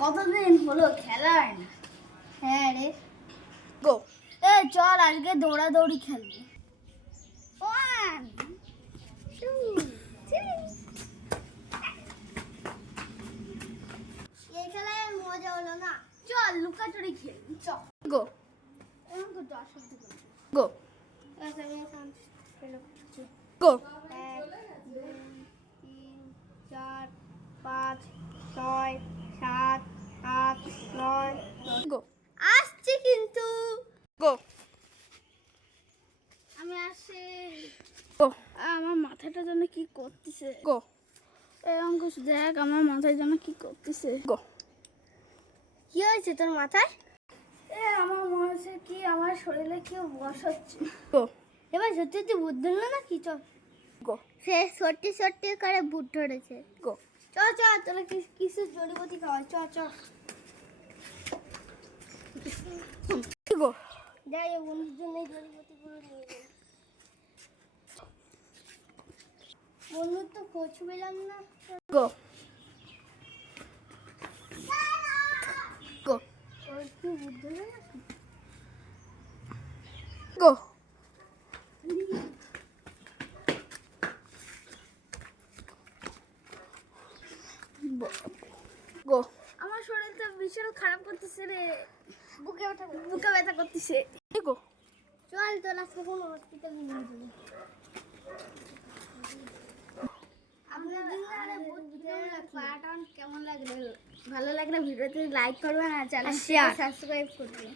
কতদিন হলো খেলা হয় না। হ্যাঁ রে, গো। এ চল আজকে দৌড়াদৌড়ি খেলবি। 1 2 3। এই খেলায় মজা হলো না, চল লুকাচুরি খেলি চল। গো এমন করতে অসুবিধা করবি। গো গো 1 2 3 4 5 6 7 8 9 10। গো আসছে কিন্তু গো আমি আসি। গো আমার মাথাটা যেন কি করতেছে। গো এই অঙ্কুশ দেখ আমার মাথায় যেন কি করতেছে। গো কি হয়েছে তোর মাথায়? আমার মনে হচ্ছে কি আমার শরীরে কেউ বসাচ্ছে। গো এবার সত্যি সত্যি ভূত ধরলো না কি? চল গো সে সত্যি সত্যি করে ভূত ধরেছে। গো চল চল তাহলে কিছু জড়িবুটি খাওয়াই। চল চল গো যাই বন্ধুর জন্য এই জড়িবুটিগুলো নিয়ে যাই। বন্ধুর তো খোঁজ পেলাম না। গো গো ওর কি ভূত ধরলো নাকি? গো গো আমার শরীরটা ভীষণ খারাপ করতেছে রে, বুকে ব্যথা করতেছে। গো চল তোর আজকে কোনো হসপিটালে নিয়ে যাবো। কেমন লাগলো? ভালো লাগলে ভিডিওতে লাইক করবেন আর চ্যানেলটি সাবস্ক্রাইব করবেন।